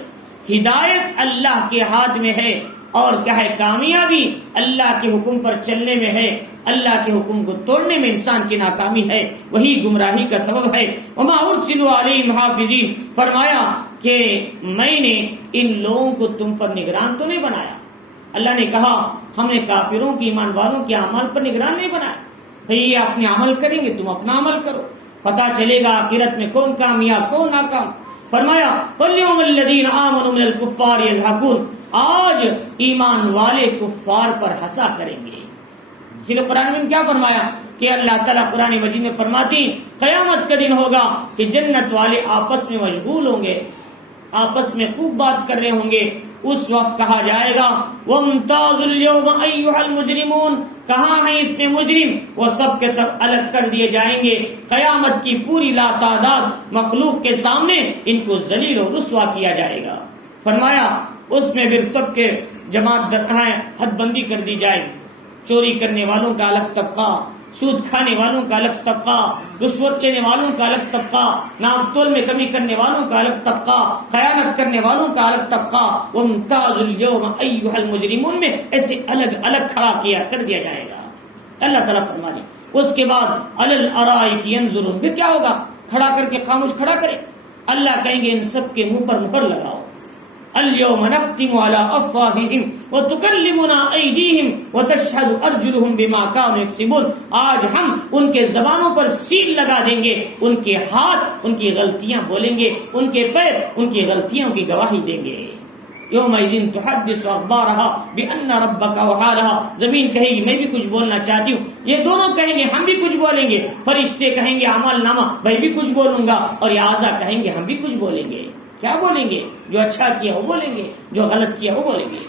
ہدایت اللہ کے ہاتھ میں ہے، اور کیا ہے کامیابی اللہ کے حکم پر چلنے میں ہے، اللہ کے حکم کو توڑنے میں انسان کی ناکامی ہے، وہی گمراہی کا سبب ہے۔ وما ارسلوا علیہم حافظین، فرمایا کہ میں نے ان لوگوں کو تم پر نگران تو نہیں بنایا. اللہ نے کہا ہم نے کافروں کی ایمان والوں کے اعمال پر نگران نہیں بنایا. بھئی یہ اپنے عمل کریں گے، تم اپنا عمل کرو، پتا چلے گا آخرت میں کون کامیاب کون ناکام. فرمایا وَالْيَوْمَ الَّذِينَ آمَنُوا مِنَ الْكُفَّارِ يَضْحَكُونَ، آج ایمان والے کفار پر ہنسا کریں گے. اسی لیے قرآن میں کیا فرمایا کہ اللہ تعالیٰ قرآن مجید میں فرماتی قیامت کا دن ہوگا کہ جنت والے آپس میں مشغول ہوں گے، آپس میں خوب بات کر رہے ہوں گے. اس وقت کہا جائے گا وَامْتَازُوا الْيَوْمَ أَيُّهَا الْمُجْرِمُونَ، کہاں ہیں اس میں مجرم؟ وہ سب کے سب الگ کر دیے جائیں گے. قیامت کی پوری لاتعداد مخلوق کے سامنے ان کو ذلیل و رسوا کیا جائے گا. فرمایا اس میں پھر سب کے جماعت حد بندی کر دی جائے گی. چوری کرنے والوں کا الگ طبقہ، سود کھانے والوں کا الگ طبقہ، رشوت لینے والوں کا الگ طبقہ، ناپ تول میں کمی کرنے والوں کا الگ طبقہ، خیانت کرنے والوں کا الگ طبقہ. وَامْتَازُوا الْيَوْمَ أَيُّهَا الْمُجْرِمُونَ میں ایسے الگ الگ کھڑا کر دیا جائے گا. اللہ تعالیٰ فرما دے. اس کے بعد عَلَى الْأَرَائِكِ يَنظُرُونَ، پھر کیا ہوگا؟ کھڑا کر کے خاموش کھڑا کرے. اللہ کہیں گے ان سب کے منہ پر مہر لگاؤ. اليوم نختم على افواههم وتكلمنا ايديهم وتشهد ارجلهم بما كانوا يكسبون، آج ہم ان کے زبانوں پر سیل لگا دیں گے، ان کے ہاتھ ان کی غلطیاں بولیں گے، ان کے پیر ان کی غلطیوں کی گواہی دیں گے. یومئذ تحدث اخبارها بان ربك وحالها، زمین کہے گی میں بھی کچھ بولنا چاہتی ہوں، یہ دونوں کہیں گے ہم بھی کچھ بولیں گے، فرشتے کہیں گے اعمال نامہ میں بھی کچھ بولوں گا، اور یہ اعضاء کہیں گے ہم بھی کچھ بولیں گے. کیا بولیں گے؟ جو اچھا کیا وہ بولیں گے، جو غلط کیا وہ بولیں گے.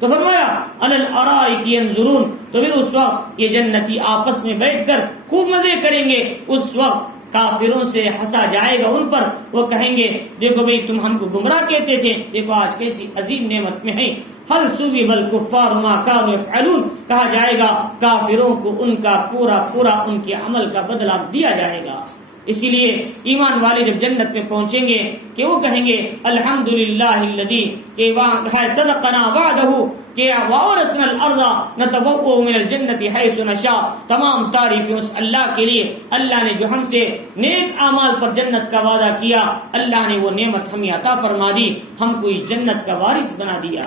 تو فرمایا عَلَى الْأَرَائِكِ يَنظُرُونَ، تو پھر اس وقت یہ جنتی آپس میں بیٹھ کر خوب مزے کریں گے. اس وقت کافروں سے ہنسا جائے گا ان پر. وہ کہیں گے دیکھو بھئی تم ہم کو گمراہ کہتے تھے، دیکھو آج کیسی عظیم نعمت میں ہیں. هَلْ ثُوِبَ الْكُفَّارُ مَا كَانُوا يَفْعَلُونَ، کہا جائے گا کافروں کو ان کا پورا ان کے عمل کا بدلہ دیا جائے گا. اسی لیے ایمان والے جب جنت میں پہنچیں گے کہ وہ کہیں گے الحمدللہ الذی، کہ صدقنا وعدہ، کہ وَأَوْرَثْنَا الْأَرْضَ نَتَبَوَّأُ مِنَ الْجَنَّةِ حَيْثُ نَشَاءُ، تمام تعریفیں اس اللہ کے لیے، اللہ نے جو ہم سے نیک اعمال پر جنت کا وعدہ کیا، اللہ نے وہ نعمت ہمیں عطا فرما دی، ہم کو جنت کا وارث بنا دیا.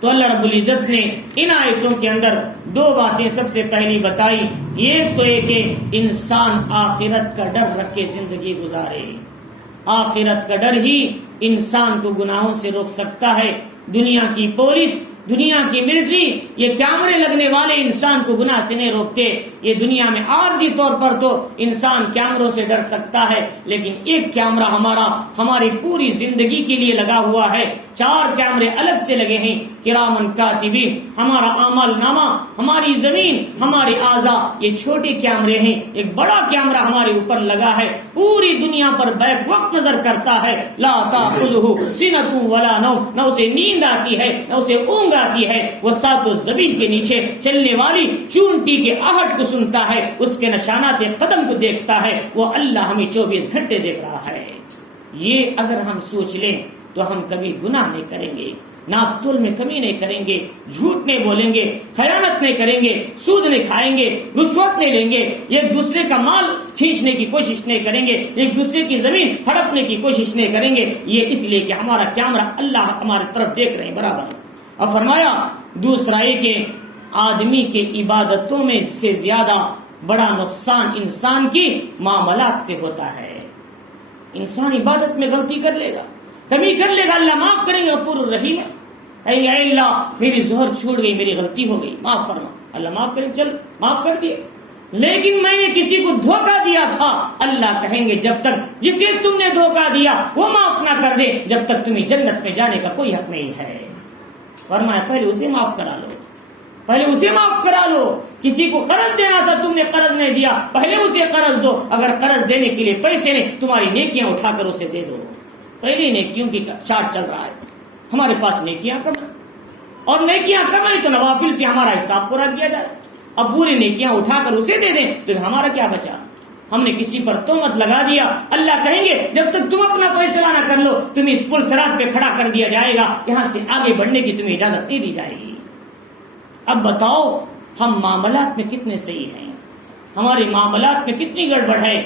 تو اللہ رب العزت نے ان آیتوں کے اندر دو باتیں سب سے پہلی بتائی. ایک تو یہ کہ انسان آخرت کا ڈر رکھ کے زندگی گزارے. آخرت کا ڈر ہی انسان کو گناہوں سے روک سکتا ہے. دنیا کی پولیس، دنیا کی ملٹری، یہ کیمرے لگنے والے انسان کو گناہ سے نہیں روکتے. یہ دنیا میں عارضی طور پر تو انسان کیمروں سے ڈر سکتا ہے، لیکن ایک کیمرہ ہماری پوری زندگی کے لیے لگا ہوا ہے. 4 کیمرے الگ سے لگے ہیں، کرامن کاتبین، ہمارا اعمال نامہ، ہماری زمین، ہمارے اعضاء، یہ چھوٹے کیمرے ہیں. ایک بڑا کیمرہ ہمارے اوپر لگا ہے، پوری دنیا پر بیک وقت نظر کرتا ہے. لا تاخذہ سنۃ ولا نوم، نہ اسے نیند آتی ہے نہ اسے اونگ آتی ہے. وہ ساتوں زمین کے نیچے چلنے والی چونٹی کے آہٹ کو سنتا ہے، اس کے نشانات قدم کو دیکھتا ہے. وہ اللہ ہمیں 24 گھنٹے دیکھ رہا ہے. یہ اگر ہم سوچ لیں تو ہم کبھی گناہ نہیں کریں گے، ناپ تول میں کمی نہیں کریں گے، جھوٹ نہیں بولیں گے، خیانت نہیں کریں گے، سود نہیں کھائیں گے، رشوت نہیں لیں گے، ایک دوسرے کا مال کھینچنے کی کوشش نہیں کریں گے، ایک دوسرے کی زمین ہڑپنے کی کوشش نہیں کریں گے. یہ اس لیے کہ ہمارا کیمرہ اللہ ہماری طرف دیکھ رہے ہیں برابر. اور فرمایا دوسرا یہ کہ آدمی کے عبادتوں میں سے زیادہ بڑا نقصان انسان کی معاملات سے ہوتا ہے. انسان عبادت میں غلطی کر لے گا، کمی کر لے گا، اللہ معاف کریں گے، غفور الرحیم ہے. اے اللہ میری ظہر چھوٹ گئی، میری غلطی ہو گئی، معاف فرما. اللہ معاف کریں، چل معاف کر دیے. لیکن میں نے کسی کو دھوکہ دیا تھا، اللہ کہیں گے جب تک جسے تم نے دھوکہ دیا وہ معاف نہ کر دے، جب تک تمہیں جنت میں جانے کا کوئی حق نہیں ہے. فرمایا پہلے اسے معاف کرا لو، پہلے اسے معاف کرا لو. کسی کو قرض دینا تھا، تم نے قرض نہیں دیا، پہلے اسے قرض دو. اگر قرض دینے کے لیے پیسے نہیں، تمہاری نیکیاں اٹھا کر اسے دے دو. پہلے نیکیوں کی چارٹ چل رہا ہے، ہمارے پاس نیکیاں کم ہیں، اور نیکیاں کم ہیں تو نوافل سے ہمارا حساب پورا کیا جائے. اب پوری نیکیاں اٹھا کر اسے دے دیں تو ہمارا کیا بچا؟ ہم نے کسی پر تہمت لگا دیا. اللہ کہیں گے جب تک تم اپنا فیصلہ نہ کر لو تمہیں اس پل صراط پہ کھڑا کر دیا جائے گا، یہاں سے آگے بڑھنے کی تمہیں اجازت نہیں دی جائے گی. اب بتاؤ ہم معاملات میں کتنے صحیح ہیں، ہمارے معاملات میں کتنی گڑبڑ ہے.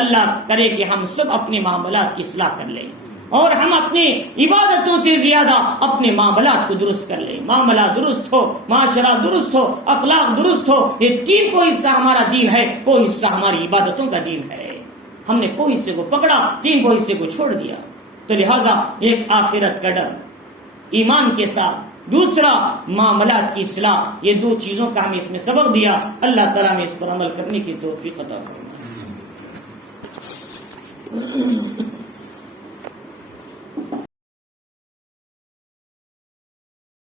اللہ کرے کہ ہم سب اپنے معاملات کی اصلاح کر لیں اور ہم اپنی عبادتوں سے زیادہ اپنے معاملات کو درست کر لیں. معاملات درست ہو، معاشرہ درست ہو، اخلاق درست ہو. یہ تین کو حصہ ہمارا دین ہے، کوئی حصہ ہماری عبادتوں کا دین ہے. ہم نے کوئی حصے کو پکڑا، تین کو حصے کو چھوڑ دیا. تو لہذا ایک آخرت کا ڈر ایمان کے ساتھ، دوسرا معاملات کی اصلاح، یہ دو چیزوں کا ہمیں اس میں سبق دیا. اللہ تعالیٰ میں اس پر عمل کرنے کی توفیق عطا فرمائے.